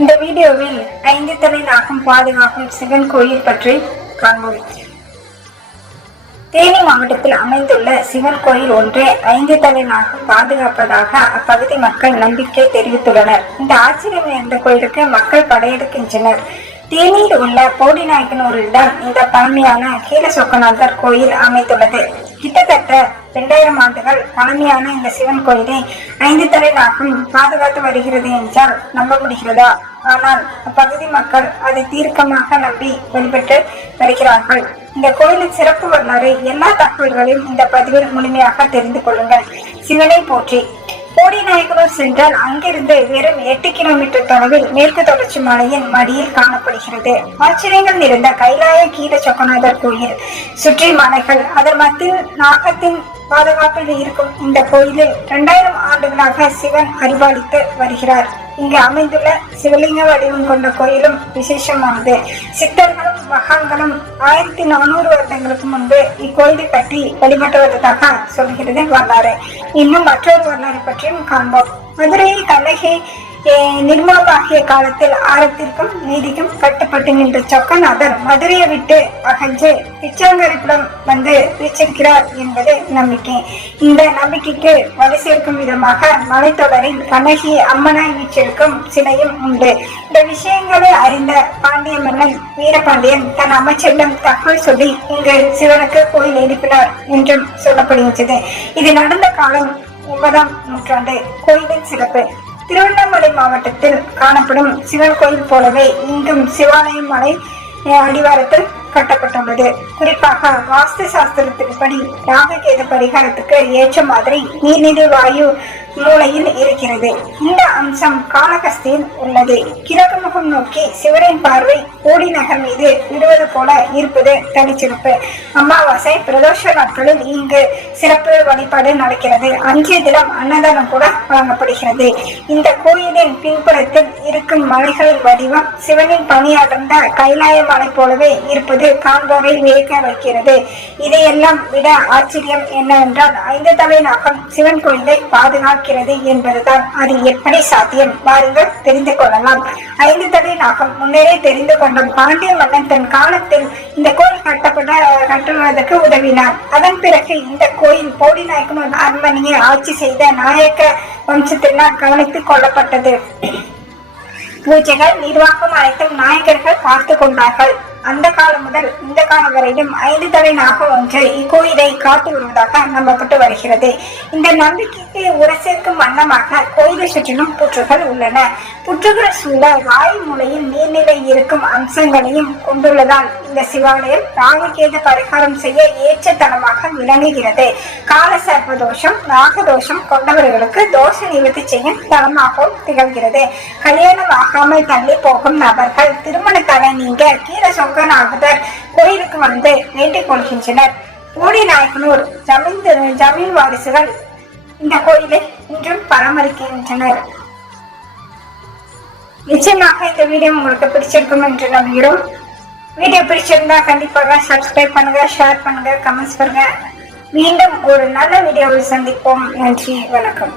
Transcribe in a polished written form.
இந்த வீடியோவில் 5 தலை நாகம் பாதுகாக்கும் சிவன் கோயில் பற்றி காண்போம். தேனி மாவட்டத்தில் அமைந்துள்ள சிவன் கோயில் ஒன்றே 5 தலை நாகம் பாதுகாப்பதாக அப்பகுதி மக்கள் நம்பிக்கை தெரிவித்துள்ளனர். இந்த ஆச்சரியம் நிறைந்த கோயிலுக்கு மக்கள் படையெடுக்கின்றனர். தேனியில் உள்ள போடிநாயக்கனூரில் தான் இந்த பழமையான கீழசொக்கநாதர் கோயில் அமைந்துள்ளது. கிட்டத்தட்ட 2000 ஆண்டுகள் பழமையான இந்த சிவன் கோயிலை 5 தலை நாகம் பாதுகாத்து வருகிறது என்றால் நம்ப முடிகிறதா? ஆனால் அப்பகுதி மக்கள் அதை தீர்க்கமாக நம்பி வழிபட்டு வருகிறார்கள். இந்த கோயிலின் சிறப்பு வரலாறு எல்லா தகவல்களையும் இந்த பதிவில் முழுமையாக தெரிந்து கொள்ளுங்கள். சிவனை போற்றி. போடிநாயக்கனூர் சென்றால் அங்கிருந்து வெறும் 8 கிலோமீட்டர் தொலைவில் மேற்கு தொடர்ச்சி மலையின் மடியில் காணப்படுகிறது. ஆச்சரியங்கள் நிறைந்த கைலாய கீழசொக்கநாதர் கோயில். சுற்றி மலைகள், அதன் மத்தியில் நாகத்தின் பாதுகாப்பில் இருக்கும் இந்த கோயிலில் 2000 ஆண்டுகளாக சிவன் அரிபாலித்து வருகிறார். இங்கு அமைந்துள்ள சிவலிங்க வடிவம் கொண்ட கோயிலும் விசேஷமானது. சித்தர்களும் மகான்களும் 1400 வருடங்களுக்கு முன்பு இக்கோயிலை பற்றி வழிபட்டு வருவதாக சொல்கிறது வரலாறு. இன்னும் மற்றொரு வரலாறு பற்றியும் காண்போம். மதுரையில் கண்ணகி நிர்மூலமாகிய காலத்தில் ஆரத்திற்கும் நீதிக்கும் கட்டுப்பட்டு நின்ற சொக்கநாதர் மதுரையை விட்டு அகன்று பிச்சாங்கரிடம் வந்து வீச்சிருக்கிறார் என்பது நம்பிக்கை. இந்த நம்பிக்கைக்கு வலு சேர்க்கும் விதமாக மலைத்தொடரில் கண்ணகி அம்மனாய் வீச்சிருக்கும் சிலையும் உண்டு. இந்த விஷயங்களை அறிந்த பாண்டிய மன்னன் வீரபாண்டியன் தன் அமைச்சரிடம் தகவல் சொல்லி இங்கு சிவனுக்கு கோயில் எழுப்பினார் என்றும் சொல்லப்படுகின்றது. இது நடந்த காலம் 9ஆம் நூற்றாண்டு. கோயிலின் சிறப்பு. திருவண்ணாமலை மாவட்டத்தில் காணப்படும் சிவன் கோயில் போலவே இங்கும் சிவாலயம் மலை அடிவாரத்தில் கட்டப்பட்டுள்ளது. குறிப்பாக வாஸ்து சாஸ்திரத்தின்படி ராககேது பரிகாரத்துக்கு ஏற்ற மாதிரி நீர்நிலை வாயு மூலையில் இருக்கிறது. இந்த அம்சம் காளகஸ்தியில் உள்ளது. கிழக்கு முகம் நோக்கி சிவனின் பார்வை போடி நகர் மீது விடுவது போல இருப்பது தனிச்சிறப்பு. அமாவாசை பிரதோஷ நாட்களில் இங்கு சிறப்பு வழிபாடு நடக்கிறது. அன்றைய தினம் அன்னதானம் கூட வழங்கப்படுகிறது. இந்த கோயிலின் பின்புறத்தில் இருக்கும் மலைகளின் வடிவம் சிவனின் பணியார்ந்த கைலாய மலை போலவே இருப்பது காண்போரை வியக்க வைக்கிறது. இதையெல்லாம் விட ஆச்சரியம் என்னவென்றால் 5 தலை நாகம் சிவன் கோயிலை பாதுகாக்கிறது என்பதுதான். அது எப்படி சாத்தியம்? வாருங்கள் தெரிந்து கொள்ளலாம். 5 தலை நாகம் முன்னரே தெரிந்து கொண்டோம். பாண்டிய மன்னன் தன் காலத்தில் இந்த கோயில் கட்டுவதற்கு உதவினார். அதன் பிறகு இந்த கோயில் போடிநாயக்கனூர் அரண்மனையை ஆட்சி செய்த நாயக்க வம்சத்தினால் கவனித்துக் கொள்ளப்பட்டது. பூஜைகள், நிர்வாகம் அனைத்தும் நாயக்கர்கள் பார்த்து கொண்டார்கள். அந்த காலம் முதல் இந்த காலம் வரையிலும் 5 தலை நாகம் ஒன்று இக்கோயிலை காத்து வருவதாக நம்பப்பட்டு வருகிறது. இந்த நம்பிக்கைக்கு உரசேர்க்கும் வண்ணமாக கோயிலை சுற்றிலும் புற்றுகள் உள்ளன. புற்றுகள் சூழ வாயு மூலையில் நீர்நிலை இருக்கும் அம்சங்களையும் கொண்டுள்ளதால் இந்த சிவாலயம் ராககேது பரிகாரம் செய்ய ஏற்ற தலமாக விளங்குகிறது. கால சர்ப்பதோஷம், நாகதோஷம் கொண்டவர்களுக்கு தோஷ நிவர்த்தி செய்யும் தலமாகவும் திகழ்கிறது. கல்யாணம் ஆகாமல் தள்ளி போகும் நபர்கள் திருமண தடை நீங்க கீழசொக்கநாதர் கோயிலுக்கு வந்து வேண்டிக் கொள்கின்றனர். போடிநாயக்கனூர் ஜமீன் வாரிசுகள் இந்த கோயிலை இன்றும் பராமரிக்கின்றனர். நிச்சயமாக இந்த வீடியோ உங்களுக்கு பிடிச்சிருக்கும் என்று நம்புகிறோம். வீடியோ பிடிச்சிருந்தா கண்டிப்பாக சப்ஸ்கிரைப் பண்ணுங்க, ஷேர் பண்ணுங்க, கமெண்ட்ஸ் பண்ணுங்க. மீண்டும் ஒரு நல்ல வீடியோவில் சந்திப்போம். நன்றி, வணக்கம்.